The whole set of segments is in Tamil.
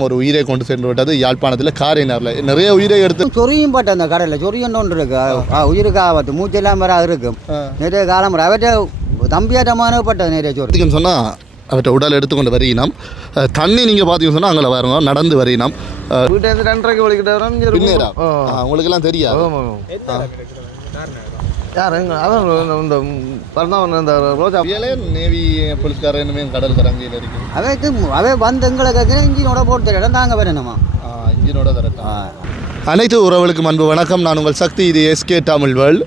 ஒரு உயிரை கொண்டு சென்று விட்டது யாழ்ப்பாணத்தில் காரையினரில் நிறைய உயிரை எடுத்து சொரியும் பட்டு அந்த கடையில் சொரியும் ஒன்று இருக்கு. உயிருக்கு ஆபத்து மூச்செல்லாம் வர இருக்கும் நிறைய காலம் அவற்றை தம்பியாட்டமான பட்டது நிறைய பார்த்தீங்கன்னு சொன்னால் அவற்றை உடல் எடுத்துக்கொண்டு வரையினம். தண்ணி நீங்கள் பார்த்தீங்கன்னு சொன்னால் அங்கே வரணும் நடந்து வரையினம். வீட்டிலேருந்து. ஆ, உங்களுக்கெல்லாம் தெரியாது. யார்? எங்க அதான் இந்த- பரந்தாவன் இந்த ரோஜா இயலே நேவி போலீஸ்காரர் இனிமே கடல் கரங்கியில் இருக்குது அவைக்கு அவை வந்து எங்களை கேட்குறேன் இன்ஜினோட போட்டு இடம் தாங்க வரணுமா இன்ஜினோட தரட்டும் அனைத்து உறவுகளுக்கும் அன்பு வணக்கம். நான் உங்கள் சக்தி இது எஸ்கே தமிழ் வேர்ல்ட்.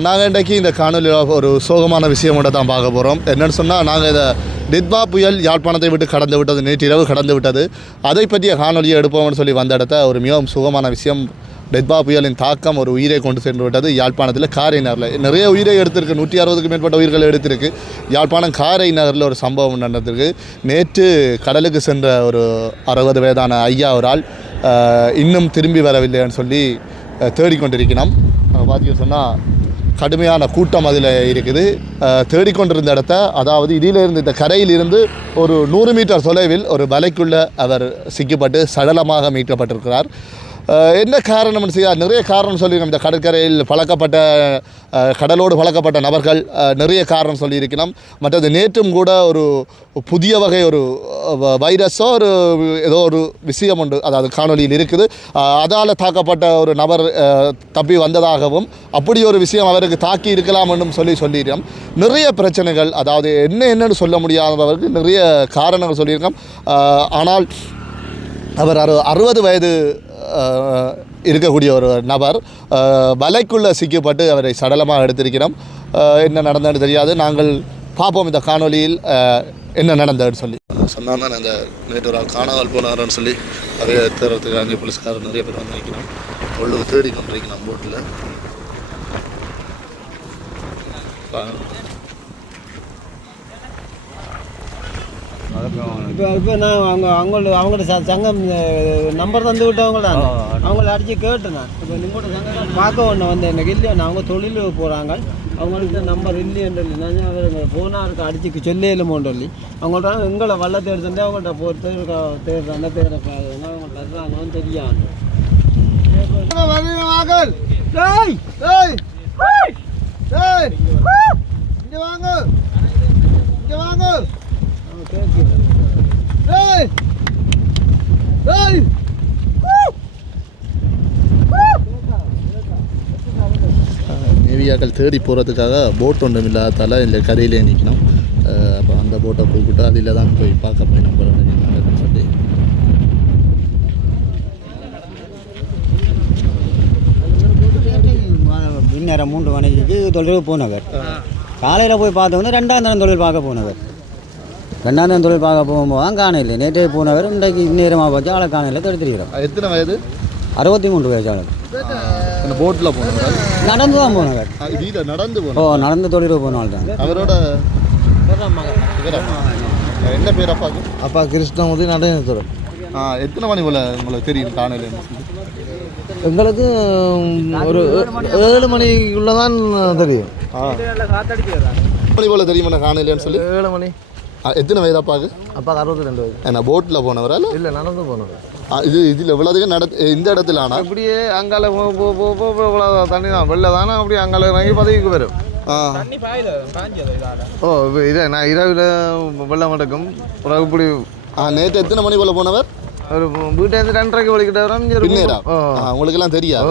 நாங்கள் இன்றைக்கு இந்த காணொலியில் ஒரு சோகமான விஷயமோட தான் பார்க்க போகிறோம் என்னென்னு சொன்னால் நாங்கள் இதை டிட்பா புயல் யாழ்ப்பாணத்தை விட்டு கடந்து விட்டது நேற்று இரவு கடந்து விட்டது. அதை பற்றிய காணொலியை எடுப்போம்னு சொல்லி வந்த இடத்த ஒரு மிகவும் சுகமான விஷயம் டெட்பா புயலின் தாக்கம் ஒரு உயிரை கொண்டு சென்று விட்டது. யாழ்ப்பாணத்தில் காரை நகரில். நிறைய உயிரை எடுத்திருக்கு. நூற்றி அறுபதுக்கு மேற்பட்ட உயிர்கள் எடுத்திருக்கு. யாழ்ப்பாணம் காரை நகரில் ஒரு சம்பவம் நடந்திருக்கு. நேற்று கடலுக்கு சென்ற ஒரு அறுபது வயதான ஐயா ஒரு ஆள் இன்னும் திரும்பி வரவில்லைன்னு சொல்லி தேடிக்கொண்டிருக்கிறோம். பார்த்தீங்கன்னு சொன்னால் கடுமையான கூட்டம் அதில் இருக்குது. தேடிக்கொண்டிருந்த இடத்த அதாவது இதிலிருந்து இந்த கரையிலிருந்து ஒரு நூறு மீட்டர் தொலைவில் ஒரு வலைக்குள்ளே அவர் சிக்கப்பட்டு சடலமாக மீட்கப்பட்டிருக்கிறார். என்ன காரணம்னு செய்ய நிறைய காரணம் சொல்லியிருக்கோம். இந்த கடற்கரையில் பழக்கப்பட்ட கடலோடு பழக்கப்பட்ட நபர்கள் நிறைய காரணம் சொல்லியிருக்கிறோம் மற்றது நேற்றும் கூட ஒரு புதிய வகை ஒரு வைரஸோ ஒரு ஏதோ ஒரு விஷயம் உண்டு அதாவது காணொலியில் இருக்குது. அதால் தாக்கப்பட்ட ஒரு நபர் தப்பி வந்ததாகவும் அப்படி ஒரு விஷயம் அவருக்கு தாக்கி இருக்கலாம் என்றும் சொல்லி சொல்லியிருக்கோம். நிறைய பிரச்சனைகள் அதாவது என்ன என்னன்னு சொல்ல முடியாதவருக்கு நிறைய காரணங்கள் சொல்லியிருக்கோம். ஆனால் அவர் அறு அறுபது வயது இருக்கக்கூடிய ஒரு நபர் வலைக்குள்ளே சிக்கப்பட்டு அவரை சடலமாக எடுத்திருக்கிறோம். என்ன நடந்ததுன்னு தெரியாது. நாங்கள் பார்ப்போம் இந்த காணொளியில் என்ன நடந்ததுன்னு சொல்லி. சொன்னாங்க. அந்த நேற்று ஒரு ஆள் காணாமல் போனார்னு சொல்லி அதை தேர்றதுக்கு அங்கே போலீஸ்காரர் நிறைய பேர் வந்து நிற்கணும் உள்ளு தேடி கொண்டிருக்கணும் போட்டில் இப்போ இப்போ நான் அவங்க அவங்களோட அவங்களோட ச- சங்கம் நம்பர் தந்து விட்டவங்க தான் அவங்கள அடித்து கேட்டு நான். இப்போ உங்களோட சங்கம் பார்க்க ஒன்று வந்து எனக்கு இல்லையா அவங்க தொழில் போகிறாங்க அவங்களுக்கு நம்பர் இல்லையன்னு சொல்லி நான் அவங்க போனாருக்கு அடிச்சு சொல்லலுமோன்னு சொல்லி அவங்கள்ட்ட எங்களை வள்ளத்தை எடுத்துட்டு அவங்கள்ட்ட போ தேர்க்க தேர் அந்த பேரை பாருங்க அவங்க தர்றாங்கன்னு தெரியாது. வாங்க இங்க வாங்க அவன் கேட்கிறேன் டேய் டேய் நேவியாக்கள் தேடி போகிறதுக்காக போட் ஒன்றும் இல்லாதால இந்த கரையிலே நிற்கணும் அப்போ அந்த போட்டை கூப்பிட்டு அதில் தான் போய் பார்க்க போய் நம்ம நடக்குன்னு சொல்லி. பின்னேரம் மூன்று மணிக்கு தொழில் போனவர். காலையில் போய் பார்த்தவங்க ரெண்டாம் தரம் தொழில் பார்க்க போனவர். ரெண்டாம் தரம் தொழில் பார்க்க போகும்போது தான் காணையில் நேற்றே போனவர் இன்றைக்கு இந்நேரமாக பார்த்து ஆளை காணையில் தடுத்துருக்கிறோம் எத்தனை வயது? அறுபத்தி மூன்று வயசு ஆளு. போட்டில் போனவர்? நடந்து தான் போனவர் இதில் நடந்து ஓ போனோம் நடந்து தொழில் போன ஆள் தான். அவரோட? என்ன பேர் அப்பாவுக்கு அப்பா கிருஷ்ணமூர்த்தி நடனத்துறை. ஆ எத்தனை மணி போல் உங்களுக்கு தெரியும் காணையில் எங்களுக்கு ஒரு ஏழு மணிக்குள்ள தான் தெரியும். ஆ. மணி போல் தெரியுமா காணையிலன்னு சொல்லி? ஏழு மணி. எத்தனை வயது அப்பாவுக்கு அப்பா அறுபத்தி ரெண்டு வயசு என்ன போட்டில் போனவரா இல்லை? இல்லை நடந்து போனோம் ஆ, இது இதில் இவ்வளோதுக்கு நட இந்த இடத்துல ஆனால் அப்படியே அங்கால போ போ போ போ போ இவ்வளோ தண்ணி தான் வெளில தானே அப்படியே அங்கால இறங்கி பதவிக்கு வரும். ஓ இதை நான் இரவில் வெள்ளம் எடுக்கும் பிறகு இப்படி ஆ நேற்று எத்தனை மணி போல் போனவர்? ஒரு வீட்டிலேருந்து ரெண்டரைக்கு வலிக்கிட்டு வரோம். பின்னேரா? உங்களுக்கெல்லாம் தெரியாது.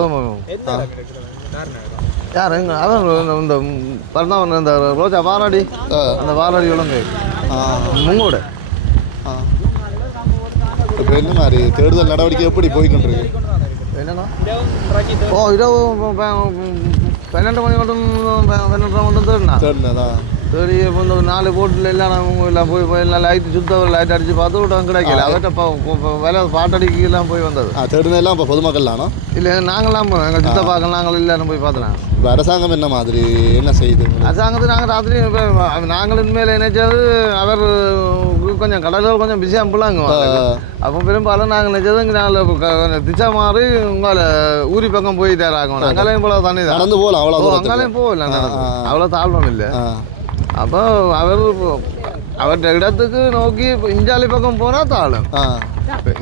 யார்? அதான் இந்த- பரந்தாவன் இந்த ரோஜா வாராடி அந்த வாராடி உலங்கு முங்கோட. இப்போ என்ன மாதிரி? தேடுதல் நடவடிக்கை எப்படி போய்கிட்டு என்னன்னா ஓ இரவு பன்னெண்டு மணி மட்டும் ப- பன்னெண்டரை மட்டும் தேடினா? தேடினதா? தேடி இப்போ இந்த நாலு போட்டில் எல்லாம் நம்ம எல்லாம் போய் போய் எல்லாம் லைட் சுத்த லைட் அடிச்சு பார்த்து விட்டோம் கிடைக்கல. அவர்கிட்ட விலை பாட்டடிக்கலாம் போய் வந்தது. தேடுனதெல்லாம் இப்போ பொதுமக்கள் தானோ இல்லை நாங்களாம் எங்கள் சித்த பார்க்க நாங்கள் இல்லைன்னு போய் பார்த்தலாம் இப்போ அரசாங்கம் என்ன மாதிரி? என்ன செய்யுது அரசாங்கத்தை நாங்கள் ராத்திரி நாங்கள் இனிமேல் நினைச்சது அவர் கொஞ்சம் கடலில் கொஞ்சம் பிஸியாக போலாங்க அப்போ பெரும்பாலும் நாங்கள் நினைச்சது நாங்கள் திசை மாறி உங்களை ஊரி பக்கம் போயிட்டாராங்க அங்காலையும் போல தண்ணி தான் நடந்து போகலாம் அவ்வளோ அங்காலையும் போகல. அவ்வளோ தாழ்வம் இல்லை அப்போ அவர் அவர்கிட்ட இடத்துக்கு நோக்கி இஞ்சாலி பக்கம் போனால் தாளும்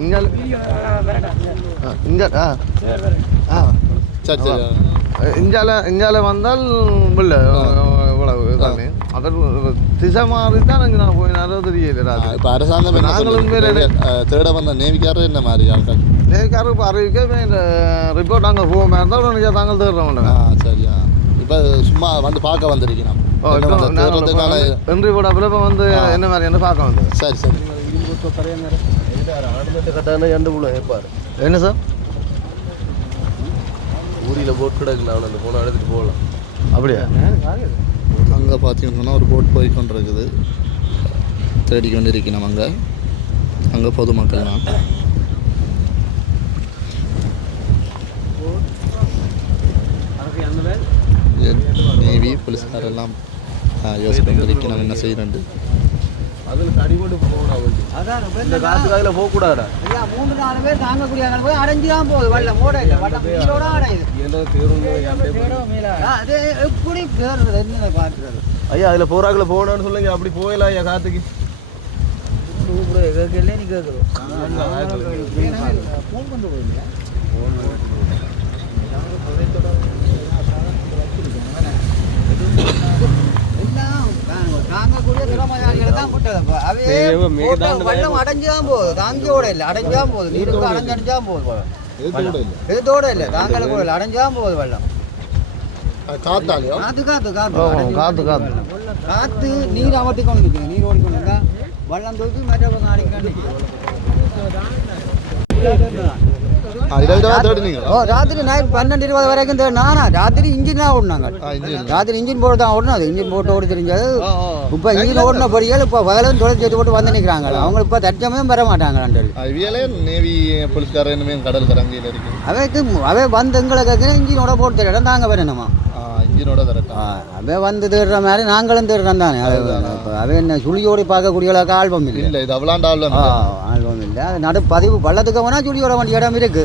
இஞ்சாலி இஞ்சா ஆ ஆ சரி சரி இஞ்சால இஞ்சால வந்தால் இல்லை இவ்வளவு தானே அவர் திசை மாறி தான் நான் போயினாரோ தெரியல இப்போ அரசாங்கம் என்ன நாங்களும் தேட வந்த நேவிக்காரர் என்ன மாதிரி ஆட்கள்? இப்போ அறிவிக்க இந்த ரிப்போர்ட் அங்கே போகாம இருந்தால் உடனே தாங்கள் தேடுறோம் ஆ சரியா இப்போ சும்மா வந்து பார்க்க வந்திருக்கிறோம் என்ன வந்து என்ன மாதிரி என்ன பார்க்க சரி சரி. என்ன சார்? ஊரியில் போட் கிடக்கு நான் அந்த போன எடுத்துட்டு போகலாம். அப்படியா? அங்கே பார்த்தீங்கன்னா ஒரு போட் போய் கொண்டிருக்குது தேடி கொண்டு இருக்கணும் அங்கே. அங்கே பொதுமக்கள் தான். நேவி போலீஸ்காரெல்லாம் யோசனை யோசிச்சு இருக்கணும் என்ன செய்யணுண்டு அதில் அடிபட்டு போகணும் வண்டி அதான் இந்த இந்த காற்று காயில் போகக்கூடாதா ஐயா, மூன்று நாலு பேர் தாங்கக்கூடிய போய் அடைஞ்சு தான் போகுது. வெள்ளம் மூட இல்லை அடையுது. என்ன தேரும் ஆ, அது எப்படி பேருறது? என்ன பார்க்குறது? ஐயா அதில் போறாக்கில் போகணும்னு சொல்லுங்க. அப்படி போயிடலாம் ஐயா காற்றுக்கு கேட்கல நீ கேட்குறோம். ஃபோன் கொண்டு போயிருந்தா எல்லாம் தாங்க- அடைஞ்சுதான் போகுது தாங்கியோட இல்லை அடைஞ்சுதான் போகுது நீருக்கு அடைஞ்சு அடைஞ்சுதான் போகுது. எதுத்தோட இல்லை தாங்கள கூட இல்லை அடைஞ்சுதான் போகுது வெள்ளம் காத்து காத்து காத்து காத்து, காத்து. காத்து நீர் அமர்த்தி கொண்டு நிற்குது நீர் ஓடிக்கொண்டு இருக்கா வெள்ளம் தூக்கி மற்ற பக்கம் அடிக்காண்டு ஓ ராத்திரி நைட் பன்னெண்டு இருபது வரைக்கும் நானா ராத்திரி இன்ஜின் தான் ஓடினாங்க ராத்திரி இன்ஜின் போட்டு தான் ஓடணும் அது இன்ஜின் போட்டு ஓடி தெரிஞ்சது இப்போ இன்ஜின் ஓடின படியால் இப்போ வயலும் தொலைச்சி போட்டு வந்து நிற்கிறாங்க அவங்க இப்போ தற்சமயம் வர மாட்டாங்க நேவி போலீஸ்காரர் இனிமே கடல் கரங்கியில் இருக்குது அவைக்கு அவை வந்து எங்களை இன்ஜினோட போட்டு தேடம் தாங்க வரணுமா இன்ஜினோட தரட்டா அவை வந்து தேடுற மாதிரி நாங்களும் தேடுறோம் தானே. இப்போ அவை என்ன சுழியோடி பார்க்கக்கூடிய அளவுக்கு ஆல்பம் இல்லை. இல்லை இது அவ்வளாண்ட ஆள்ல ஆ ஆல்பம் இல்லை. அது நடு பதிவு பள்ளத்துக்கு போனால் சுழியோட வண்டி இடம் இருக்கு.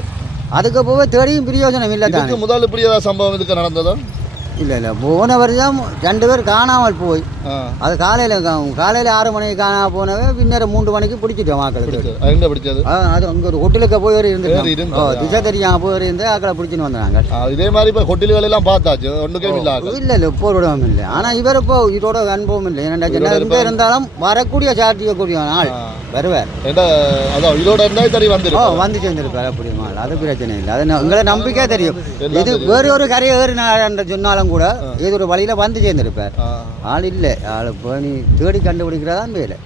அதுக்கு போக தேடியும் பிரயோஜனம் இல்லை முதல் இப்படி ஏதாவது சம்பவம் இதுக்கு நடந்ததோ? இல்லை இல்லை. போன வருஷம் ரெண்டு பேர் காணாமல் போய். அது காலையில் காலையில் ஆறு மணிக்கு காணாம போனவே பின்னர் மூன்று மணிக்கு பிடிச்சிட்டோம் ஆக்களுக்கு. பிடிச்சது. அது அங்கே ஒரு ஹோட்டலுக்கு போய் இருந்ததா? ஓ திசை தெரியாம போய் ஒரு இருந்து ஆக்களை பிடிச்சின்னு வந்தாங்க. இதே மாதிரி இப்போ கொட்டில்கள் எல்லாம் பார்த்தாச்சு. ஒன்றுக்கே இல்லை. இல்லை இல்லை இப்போ விடவும் இல்லை. ஆனால் இவர் இப்போ இதோட அனுபவம் இல்லை. ஏன்னா இருந்தாலும் வரக்கூடிய சாட்டியக்கூடிய ஆ. வருவார். அதான் இதோட இருந்தால் சரி ஓ வந்துருக்கு வந்து சேர்ந்துருப்பார் அப்படி மாள் அது பிரச்சனை இல்லை. அது உங்களை நம்பிக்கை தெரியும். இது. வேறு ஒரு கரையை ஏறினான்ற சொன்னாலும் கூட இது ஒரு வழியில் வந்து சேர்ந்துருப்பார். ஆள் இல்லை. ஆள் இப்போ நீ தேடி கண்டுபிடிக்கிறதான் வேலை.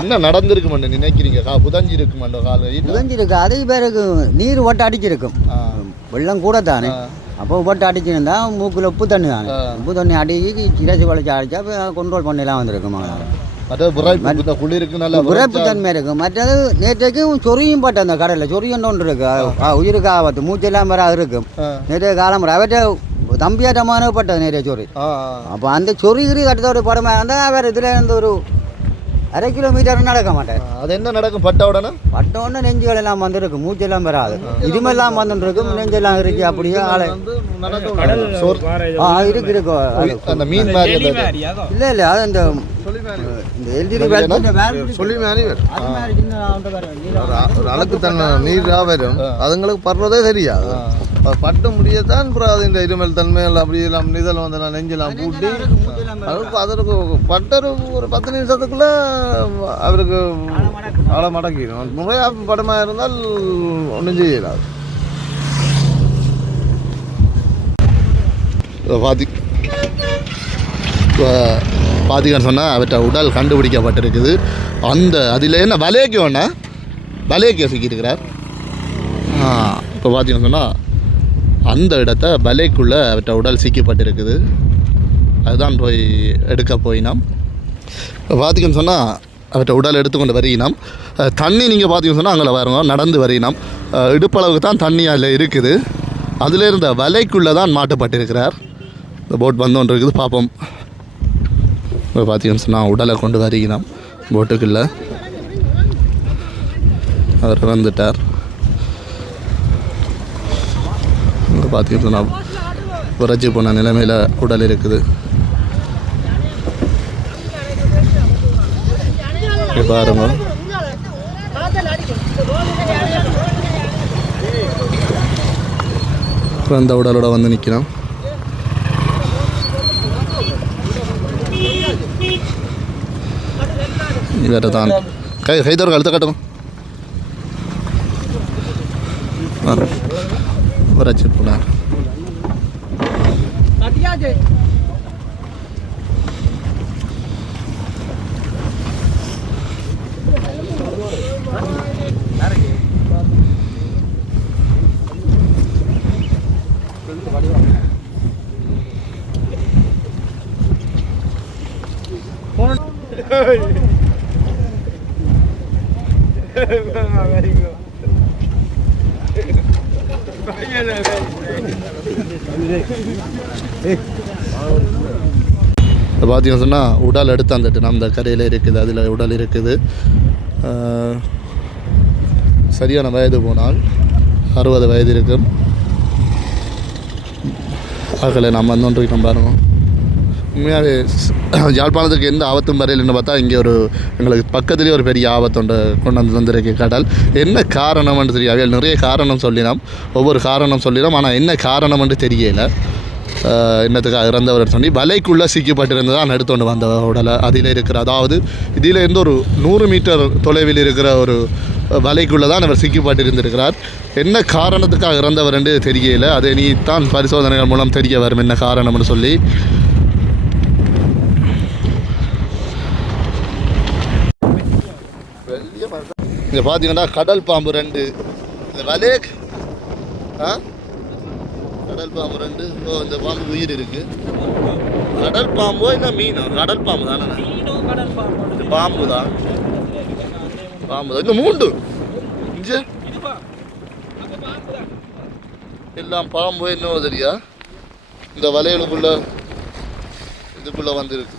என்ன நடந்திருக்குமென்னு நினைக்கிறீங்க? கா புதஞ்சி இருக்குமெண்டோ கால புதஞ்சிருக்கு. அதே பேருக்கு நீர் ஓட்ட அடிச்சிருக்கும். வெள்ளம் கூட தானே. அப்போ போட்டு அடிச்சிருந்தா மூக்கில் உப்பு தண்ணி தானே. உப்பு தண்ணி அடிக்கி சிரசி வளைச்சி அடிச்சா கண்ட்ரோல் பண்ணலாம் வந்திருக்கும் உரைப்பு தன்மை இருக்கும் மற்றது நேற்றைக்கும் சொரியும் பட்டு அந்த கடலில் சொரியும் ஒன்று இருக்கு. உயிருக்கு ஆபத்து மூச்செல்லாம் வேற இருக்கும் ஆ. நேற்றைய காலம் அவற்றை தம்பியாட்டமான பட்டது நேற்றைய சொறி. அப்போ அந்த சொறிகிரி கட்டத்தோட படமாக இருந்தால் அவர் இதில் இருந்து ஒரு அரை கிலோமீட்டர் நடக்க மாட்டார் ஆ. அது என்ன நடக்கும்? பட்ட உடனே? பட்ட உடனே நெஞ்சுகள் எல்லாம் வந்துருக்கு மூச்செல்லாம் வராது. இதுமெல்லாம் வந்துட்டு இருக்கும் நெஞ்செல்லாம் இருக்கு அப்படியே ஆளை இருக்கு இருக்கு. அந்த மீன் மாதிரி அந்த இல்ல இல்ல அது மாதிரி. இந்த எல்ஜிடி. சொல்லி மாதிரி வரும். நீராக அதுங்களுக்கு படுறதே தெரியாது அது பட்டு முடியத்தான் அப்புறம் அது இந்த இருமல் தன்மைகள் அப்படி எல்லாம் இதெல்லாம் வந்து நான் நெஞ்செல்லாம் பூட்டி. அதுக்கு அதற்கு பட்டரு ஒரு பத்து நிமிஷத்துக்குள்ள அவருக்கு ஆளை மடக்கிடும் முறையாக படமாக இருந்தால் ஒன்றும் செய்யலாது. பாதி பாதிகன்னு சொன்னால் அவற்றை உடல் கண்டுபிடிக்கப்பட்டிருக்குது. அந்த அதில் என்ன வலையக்கு வேணா வலையக்கு சிக்கியிருக்கிறார் இப்போ பார்த்தீங்கன்னு சொன்னால் அந்த இடத்த வலைக்குள்ளே அவற்றை உடல் சிக்கப்பட்டிருக்குது. அதுதான் போய் எடுக்க போயினோம் இப்போ சொன்னால் அவற்றை உடல் எடுத்துக்கொண்டு வரையினோம் தண்ணி நீங்கள் பார்த்தீங்கன்னு சொன்னால் அங்கே வரணும் நடந்து வரையினோம் இடுப்பளவுக்கு தான் தண்ணி அதில் இருக்குது. அதில் இருந்த வலைக்குள்ளே தான் மாட்டப்பட்டிருக்கிறார். இந்த போட் வந்து ஒன்று இருக்குது பார்ப்போம் இப்போ பார்த்தீங்கன்னு சொன்னால் உடலை கொண்டு வருகிறோம் போட்டுக்குள்ளே அவர் வந்துட்டார் பார்த்துக்கிட்டு நான் விரைச்சி போன நிலைமையில் உடல் இருக்குது. பாருங்க. அந்த உடலோட வந்து நிற்கிறோம் இவரை தான் கை கைதோர் கழுத்த கட்டணும் கட்டுங்க ஒரு போனா இப்போ பார்த்தீங்க சொன்னால் உடல் எடுத்து வந்துட்டு நம்ம கரையில் இருக்குது அதில் உடல் இருக்குது. சரியான வயது போனால் அறுபது வயது இருக்கும். ஆகலை நம்ம வந்தோன்றிருக்கோம் பாருங்க. உண்மையாகவே யாழ்ப்பாணத்துக்கு எந்த ஆபத்தும் வரையில்னு பார்த்தா இங்கே ஒரு எங்களுக்கு பக்கத்துலேயே ஒரு பெரிய ஆபத்து ஒன்று கொண்டு வந்து வந்திருக்கு கடல். என்ன காரணம்னு தெரியாது. நிறைய காரணம் சொல்லினோம். ஒவ்வொரு காரணம் சொல்லினோம். ஆனால் என்ன காரணம்னு தெரியலை. என்னத்துக்காக இறந்தவர் சொல்லி வலைக்குள்ளே சிக்கப்பட்டிருந்ததான் எடுத்துகிட்டு வந்த உடலை. அதில் இருக்கிற அதாவது இதில் இருந்து ஒரு நூறு மீட்டர் தொலைவில் இருக்கிற ஒரு வலைக்குள்ளே தான் அவர் சிக்கப்பட்டிருந்திருக்கிறார். என்ன காரணத்துக்காக இறந்தவர் என்று தெரியல. அதை நீ தான் பரிசோதனைகள் மூலம் தெரிய வரும். என்ன காரணம்னு சொல்லி. இங்கே பார்த்தீங்கன்னா கடல் பாம்பு ரெண்டு. இந்த வலேக் ஆ? கடல் பாம்பு ரெண்டு. ஓ இந்த பாம்பு உயிர் இருக்குது கடல் பாம்போ இல்லை மீனோ? கடல் பாம்பு தானே இது பாம்பு தான். பாம்பு தான். இந்த மூண்டு. இஞ்சு எல்லாம் பாம்பு என்னவோ தெரியா? இந்த வலையலுக்குள்ள இதுக்குள்ளே வந்துருக்கு.